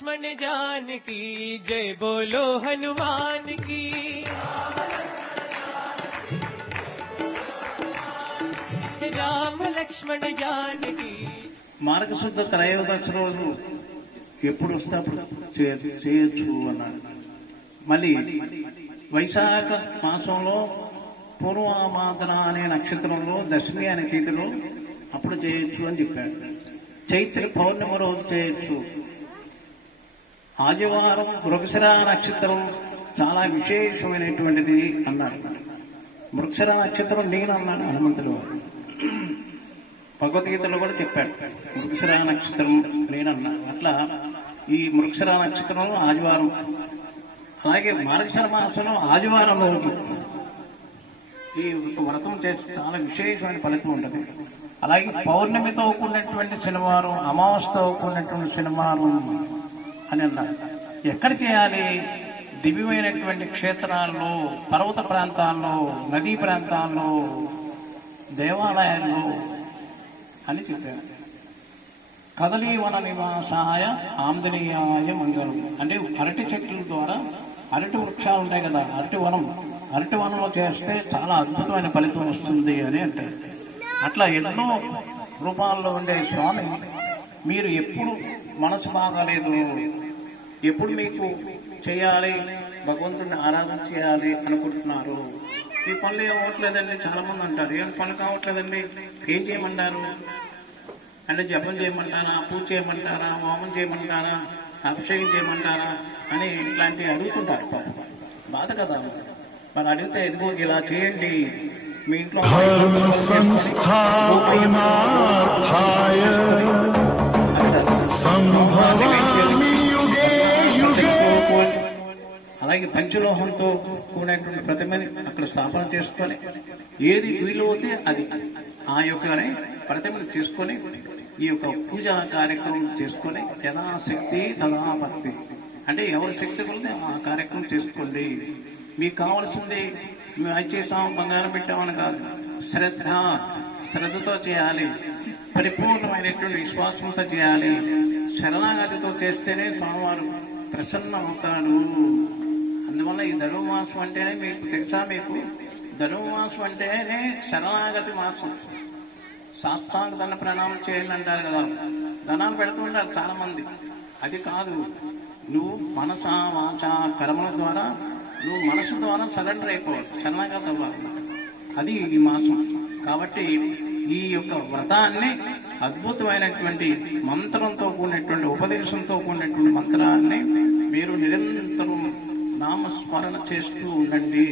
लक्ष्मण जान की जय बोलो हनुमान की। राम लक्ष्मण जान की। మార్గశుద్ధ త్రయోదశి రోజు ఎప్పుడు వస్తే అప్పుడు చేయొచ్చు అన్నాడు. మళ్ళీ వైశాఖ మాసంలో పూర్వమాదన అనే నక్షత్రంలో దశమి అనే తిథిలో అప్పుడు చేయొచ్చు అని చెప్పాడు. చైత్ర పౌర్ణమి రోజు చేయొచ్చు. ఆదివారం మృగశిర నక్షత్రం చాలా విశేషమైనటువంటిది అన్నాడు. మృగశిర నక్షత్రం నేను అన్నాడు హనుమంతుడు. భగవద్గీతలో కూడా చెప్పాడు మృగశిర నక్షత్రం నేనన్నా. అట్లా ఈ మృగశిర నక్షత్రం ఆదివారం, అలాగే మార్గశిర మాసంలో ఆదివారం రోజు ఈ వ్రతం చేస్తే చాలా విశేషమైన ఫలితం ఉంటుంది. అలాగే పౌర్ణమితో కూడినటువంటి శనివారం, అమావాస్యతో కూడినటువంటి శనివారం అని అన్నారు. ఎక్కడ చేయాలి? దివ్యమైనటువంటి క్షేత్రాల్లో, పర్వత ప్రాంతాల్లో, నదీ ప్రాంతాల్లో, దేవాలయాల్లో అని చెప్పారు. కదలీవన నివాసాయ ఆంజనేయాయ మంగళం అంటే అరటి చెట్ల ద్వారా, అరటి వృక్షాలు ఉంటాయి కదా, అరటి వనంలో చేస్తే చాలా అద్భుతమైన ఫలితం వస్తుంది అని అంటారు. అట్లా ఎన్నో రూపాల్లో ఉండే స్వామి, మీరు ఎప్పుడు మనసు బాగాలేదు, ఎప్పుడు మీకు చేయాలి, భగవంతుడిని ఆరాధన చేయాలి అనుకుంటున్నారు, ఈ పనులు ఏం అవ్వట్లేదండి. చాలా మంది అంటారు ఏం పనులు కావట్లేదండి, ఏం చేయమంటారు అంటే జపం చేయమంటారా, పూజ చేయమంటారా, హోమం చేయమంటారా, అభిషేకం చేయమంటారా అని ఇట్లాంటివి అడుగుతుంటారు. బాధ కదా. మరి అడిగితే ఎదుగు ఇలా చేయండి, మీ ఇంట్లో అలాగే పంచలోహంతో కూడినటువంటి ప్రతిమని అక్కడ స్థాపన చేసుకొని, ఏది వీలవుతే అది ఆ యొక్క ప్రతిమను చేసుకొని ఈ యొక్క పూజా కార్యక్రమం చేసుకొని యథాశక్తి తదాభక్తి అంటే ఎవరి శక్తి కొలితే ఆ కార్యక్రమం చేసుకోండి. మీకు కావాల్సింది మేము అది చేసాం, బంగారం పెట్టామని కాదు, శ్రద్ధతో చేయాలి, పరిపూర్ణమైనటువంటి విశ్వాసంతో చేయాలి. శరణాగతితో చేస్తేనే స్వామివారు ప్రసన్నమవుతాడు. అందువల్ల ఈ ధనుర్మాసం అంటేనే మీకు తెలుసా, మీకు ధనుర్మాసం అంటేనే శరణాగతి మాసం. శాస్త్రాంగ ధన ప్రణామం చేయాలి అంటారు కదా, ధనాలు పెడుతూ ఉంటారు చాలా మంది. అది కాదు, నువ్వు మనస వాచ కర్మల ద్వారా నువ్వు మనసు ద్వారా సరెండర్ అయిపోవాలి, శరణాగతి అవ్వాలి. అది ఈ మాసం. కాబట్టి ఈ యొక్క వ్రతాన్ని అద్భుతమైనటువంటి మంత్రంతో కూడినటువంటి, ఉపదేశంతో కూడినటువంటి మంత్రాన్ని మీరు నిరంతరం నామస్మరణ చేస్తూ ఉండండి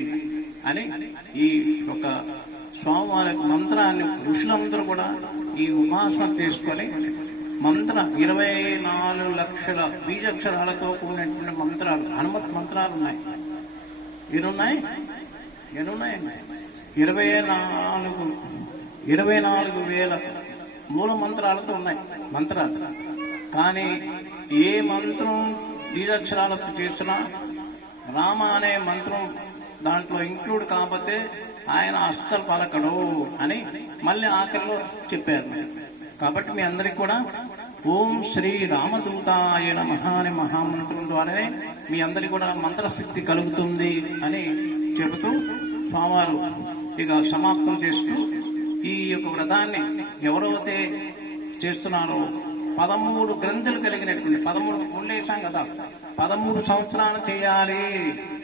అని ఈ యొక్క స్వామివారి మంత్రాన్ని ఋషులందరూ కూడా ఈ ఉపాసన చేసుకొని మంత్ర 24 లక్షల బీజాక్షరాలతో కూడినటువంటి మంత్రాలు, హనుమత్ మంత్రాలు ఉన్నాయి. ఎన్నున్నాయి? 24,000 మూల మంత్రాలతో ఉన్నాయి మంత్రాలు. కానీ ఏ మంత్రం బీజాక్షరాలతో చేసినా రామ అనే మంత్రం దాంట్లో ఇంక్లూడ్ కాకపోతే ఆయన అస్సలు పలకడు అని మళ్ళీ ఆఖరిలో చెప్పారు. కాబట్టి మీ అందరికి కూడా ఓం శ్రీ రామదూతాయ నమః అనే మహామంత్రం ద్వారానే మీ అందరికి కూడా మంత్రశక్తి కలుగుతుంది అని చెబుతూ స్వామివారు ఇక సమాప్తం చేస్తూ ఈ యొక్క వ్రతాన్ని ఎవరైతే చేస్తున్నారో 13 గ్రంథులు కలిగినటువంటి 13 ఉండేశాం కదా, 13 సంవత్సరాలు చేయాలి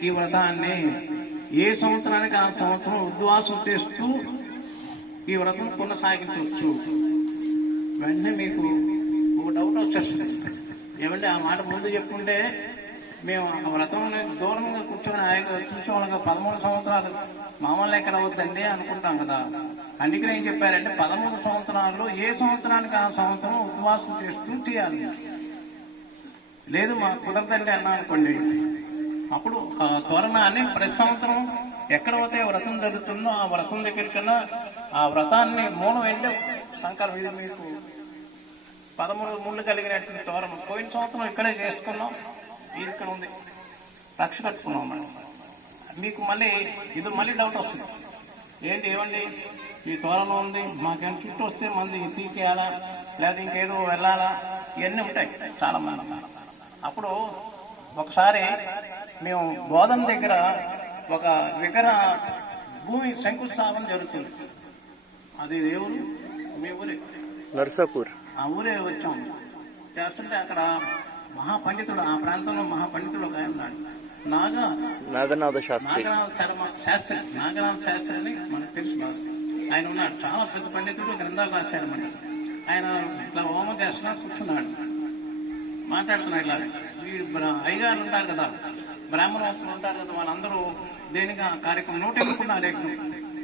ఈ వ్రతాన్ని. ఏ సంవత్సరానికి ఆ సంవత్సరం ఉద్వాసం చేస్తూ ఈ వ్రతం కొనసాగించవచ్చు. వెంటనే మీకు ఒక డౌట్ వచ్చేస్తుంది, ఏమంటే ఆ మాట ముందు చెప్పుకుంటే మేము ఆ వ్రతం దూరంగా కూర్చొని ఆయన చూసేవాళ్ళం 13 సంవత్సరాలు మామూలు ఎక్కడ అవుతుందండి అనుకుంటాం కదా. అందుకని ఏం చెప్పారంటే 13 సంవత్సరాల్లో ఏ సంవత్సరానికి ఆ సంవత్సరం ఉపవాసం చేస్తూ చేయాలి. లేదు మాకు కుదరదండి అన్నా అనుకోండి, అప్పుడు తోరణాన్ని ప్రతి సంవత్సరం ఎక్కడైతే వ్రతం జరుగుతుందో ఆ వ్రతం దగ్గరికన్నా ఆ వ్రతాన్ని మూలం వెళ్ళి సంకల్పం, ఇది మీకు 13 ముళ్ళు కలిగినటువంటి తోరణం పోయిన సంవత్సరం ఇక్కడే చేసుకున్నాం, ఇది ఇక్కడ ఉంది, రక్ష కట్టుకున్నాం మనం. మీకు మళ్ళీ ఇది మళ్ళీ డౌట్ వస్తుంది, ఏంటి ఏమండి ఈ తోరణం ఉంది మాకేం చుట్టూ వస్తే మంది తీసేయాలా లేదా ఇంకేదో వెళ్ళాలా, ఇవన్నీ ఉంటాయి చాలా మంది. అప్పుడు ఒకసారి మేము బోధన దగ్గర ఒక విగ్రహ భూమి శంకుస్థాపన జరుగుతుంది. అది దేవుడు మీ ఊరే నర్సాపూర్, ఆ ఊరే వచ్చాం. చేస్తుంటే అక్కడ మహాపండితుడు, ఆ ప్రాంతంలో మహాపండితుడు ఒక ఆయన ఉన్నాడు, నాగనాథ శాస్త్రి అని మనకు తెలుసు బాగా. ఆయన ఉన్నాడు, చాలా పెద్ద పండితుడు, గ్రంథాలు రాశాడనమాట. ఆయన ఇట్లా హోమం చేస్తున్నా కూర్చున్నాడు, మాట్లాడుతున్నాడు. ఇలా అయ్యగారు ఉంటారు కదా, బ్రాహ్మణోత్సవం ఉంటారు కదా, వాళ్ళందరూ దేనిగా కార్యక్రమం నోటెక్కున్నారు.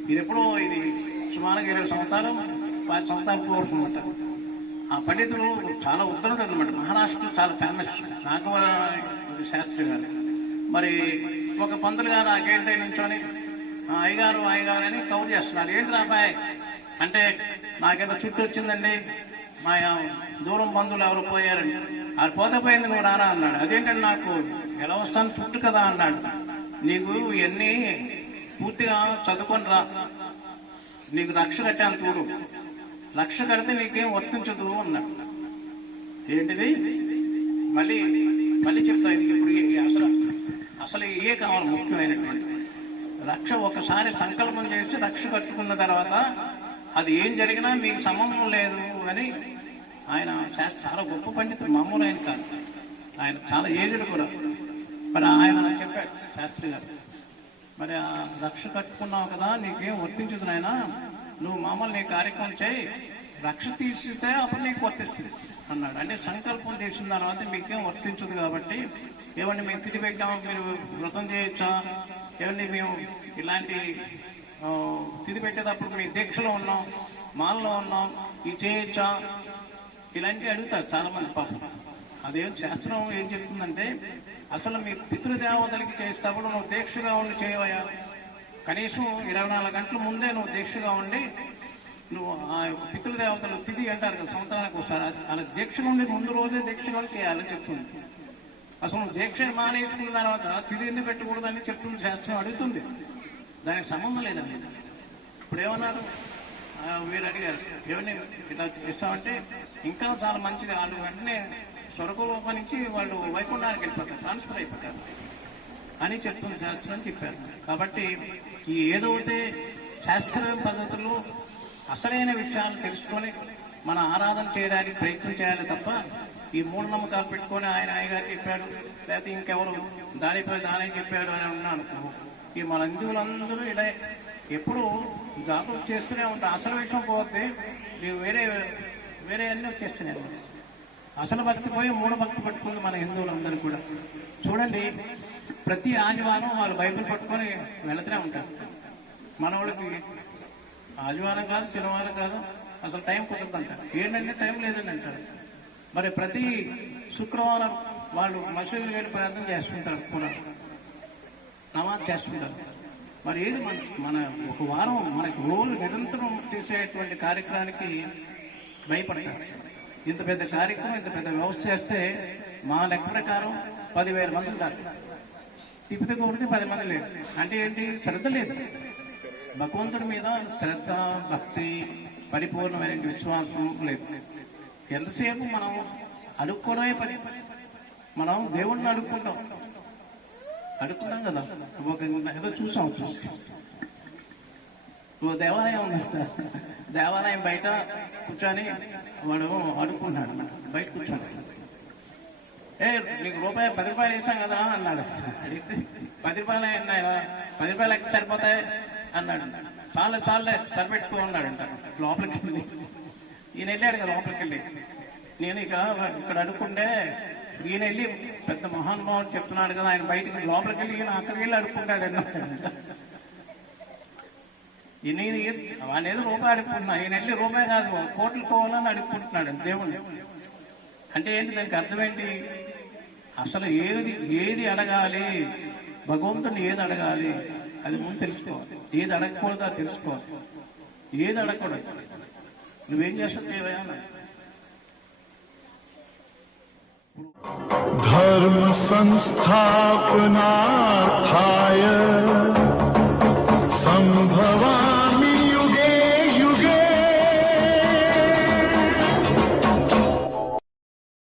ఇది ఎప్పుడో ఇది సుమారుగా 20 సంవత్సరాలు 10 సంవత్సరాలు పూర్వం ఉంటారు. ఆ పండితుడు చాలా ఉత్తరుడు అనమాట, మహారాష్ట్రలో చాలా ఫేమస్ నాగవర శాస్త్రి గారు. మరి ఒక పంతులు గారు ఆ గేట్ దగ్గర నుంచొని అయ్యగారు అని కవర్ చేస్తున్నారు. ఏంటి రాబాయ్ అంటే, నాకేదో చుట్టూ వచ్చిందండి, మా దూరం బంధువులు ఎవరు పోయారండి, అది పోతే పోయింది, నువ్వు రానా అన్నాడు. అదేంటంటే, నాకు ఎలా వస్తాను చుట్టూ కదా అన్నాడు. నీకు ఇవన్నీ పూర్తిగా చదువుకొని రా, నీకు లక్ష కట్టాను చూడు, లక్ష కడితే నీకేం వర్తించదు అన్నాడు. ఏంటిది మళ్ళీ చెప్తా. ఇప్పుడు అసలు ఏ కావాలి ముఖ్యమైనటువంటి లక్ష. ఒకసారి సంకల్పం చేసి లక్ష కట్టుకున్న తర్వాత అది ఏం జరిగినా మీకు సంబంధం లేదు అని ఆయన చాలా గొప్ప పండితుడు, మామూలు ఆయన కాదు, ఆయన చాలా ఏజ్డ్ కూడా. మరి ఆయన చెప్పాడు శాస్త్రి గారు, మరి ఆ లక్ష కట్టుకున్నావు కదా, నీకేం వర్తించదు నాయనా, నువ్వు మామూలు నీ కార్యక్రమం చేయి, రక్ష తీసితే అప్పుడు నీకు వర్తిస్తుంది అన్నాడు. అంటే సంకల్పం చేసిన తర్వాత మీకేం వర్తించదు కాబట్టి, ఏమండి మేము తిరిగి పెట్టాము, మీరు వ్రతం చేయొచ్చా, ఏమండి మేము ఇలాంటి తిరిగి పెట్టేటప్పుడు మీ దీక్షలో ఉన్నాం, మాల్లో ఉన్నాం, ఇది చేయొచ్చా, ఇలాంటివి అడుగుతారు చాలా మంది పాపం. అదేం శాస్త్రం ఏం చెప్తుందంటే, అసలు మీ పితృదేవతలకి చేసేటప్పుడు నువ్వు దీక్షగా ఉండి చేయవయా, కనీసం 24 గంటల ముందే నువ్వు దీక్షగా ఉండి, నువ్వు ఆ పితృదేవతలు తిథి అంటారు కదా సంవత్సరానికి ఒకసారి, అలా దీక్షగా ఉండి ముందు రోజే దీక్షగా చేయాలని చెప్తుంది. అసలు దీక్ష మానేసుకున్న తర్వాత తిథి ఎందుకు పెట్టకూడదని చెప్తుంది శాస్త్రం, అడుగుతుంది. దానికి సంబంధం లేదండి. ఇప్పుడు ఏమన్నారు, వీరు అడిగారు ఏమని ఇట్లా చేస్తామంటే, ఇంకా చాలా మంచిగా వాళ్ళు వెంటనే స్వర్గలోకం నుంచి వాళ్ళు వైకుంఠానికి వెళ్ళిపోతారు, ట్రాన్స్ఫర్ అయిపోతారు అని చెప్తుంది శాస్త్రం అని చెప్పారు. కాబట్టి ఈ ఏదైతే శాస్త్రీయ పద్ధతుల్లో అసలైన విషయాలు తెలుసుకొని మన ఆరాధన చేయడానికి ప్రయత్నం చేయాలి తప్ప, ఈ మూఢనమ్మకాలు పెట్టుకొని ఆయన అయ్యగారు చెప్పాడు, లేకపోతే ఇంకెవరు దానిపై దానే చెప్పాడు అని ఉన్నాను. ఈ మన హిందువులందరూ ఇలా ఎప్పుడు జాగ్రత్త చేస్తూనే ఉంటారు. అసలు విషయం పోతే వేరే అన్నీ వచ్చేస్తున్నాయి. అసలు భక్తి పోయి మూఢ భక్తి పట్టుకుంది మన హిందువులందరూ కూడా. చూడండి, ప్రతి ఆదివారం వాళ్ళు బైబిల్ పట్టుకొని వెళుతూనే ఉంటారు. మన వాళ్ళకి ఆదివారం కాదు, శనివారం కాదు, అసలు టైం కుదరదంటారు. ఏంటంటే టైం లేదని అంటారు. మరి ప్రతి శుక్రవారం వాళ్ళు మసీదులు వెళ్ళి ప్రార్థన చేస్తుంటారు, కూడా నమాజ్ చేస్తుంటారు. మరి ఏది మన ఒక వారం మనకి రోజు నిరంతరం చేసేటువంటి కార్యక్రమానికి భయపడతారు. ఇంత పెద్ద కార్యక్రమం, ఇంత పెద్ద వ్యవస్థ చేస్తే మా లెక్క ప్రకారం 10,000 మంది ఉంటారు. తిప్పితే కొడితే 10 మంది లేదు. అంటే ఏంటి? శ్రద్ధ లేదు. భగవంతుడి మీద శ్రద్ధ, భక్తి, పరిపూర్ణమైన విశ్వాసం లేదు. ఎంతసేపు మనం అడుక్కోవడమే పని. మనం దేవుణ్ణి అడుక్కున్నాం కదా, ఏదో చూసి దేవాలయం ఉంది, దేవాలయం బయట కూర్చొని వాడు అడుక్కున్నాడు, బయట కూర్చొని, నీకు రూపాయి 10 రూపాయలు వేసాం కదా అన్నాడు. అడిగితే 10 రూపాయలు అన్నాయా, 10 రూపాయలు ఎక్కడ సరిపోతాయి అన్నాడు. చాలే సరిపెట్టుకో అన్నాడంట. లోపలికి వెళ్ళి ఈయన వెళ్ళాడు కదా, లోపలికి వెళ్ళి నేను ఇక్కడ అడుక్కుంటే ఈయన వెళ్ళి పెద్ద మహానుభావుడు చెప్తున్నాడు కదా, ఆయన బయటికి లోపలికి వెళ్ళి ఈయన అక్కడికి వెళ్ళి అడుక్కుంటాడు అన్నాడు. వాడు ఏదో రూపాయి అడుక్కుంటున్నా, ఈయన వెళ్ళి రూపాయి కాదు కోట్లు కోవాలని అడుక్కుంటున్నాడు దేవుడు. అంటే ఏంటి? దానికి అర్థం ఏంటి? అసలు ఏది అడగాలి, భగవంతుని ఏది అడగాలి అది ముందు తెలుసుకోవాలి. ఏది అడగకూడదో తెలుసుకోవాలి. ఏది అడగకూడదు, నువ్వేం చేస్తావు ఏవయ్యా? धर्म संस्थापनार्थाय संभवा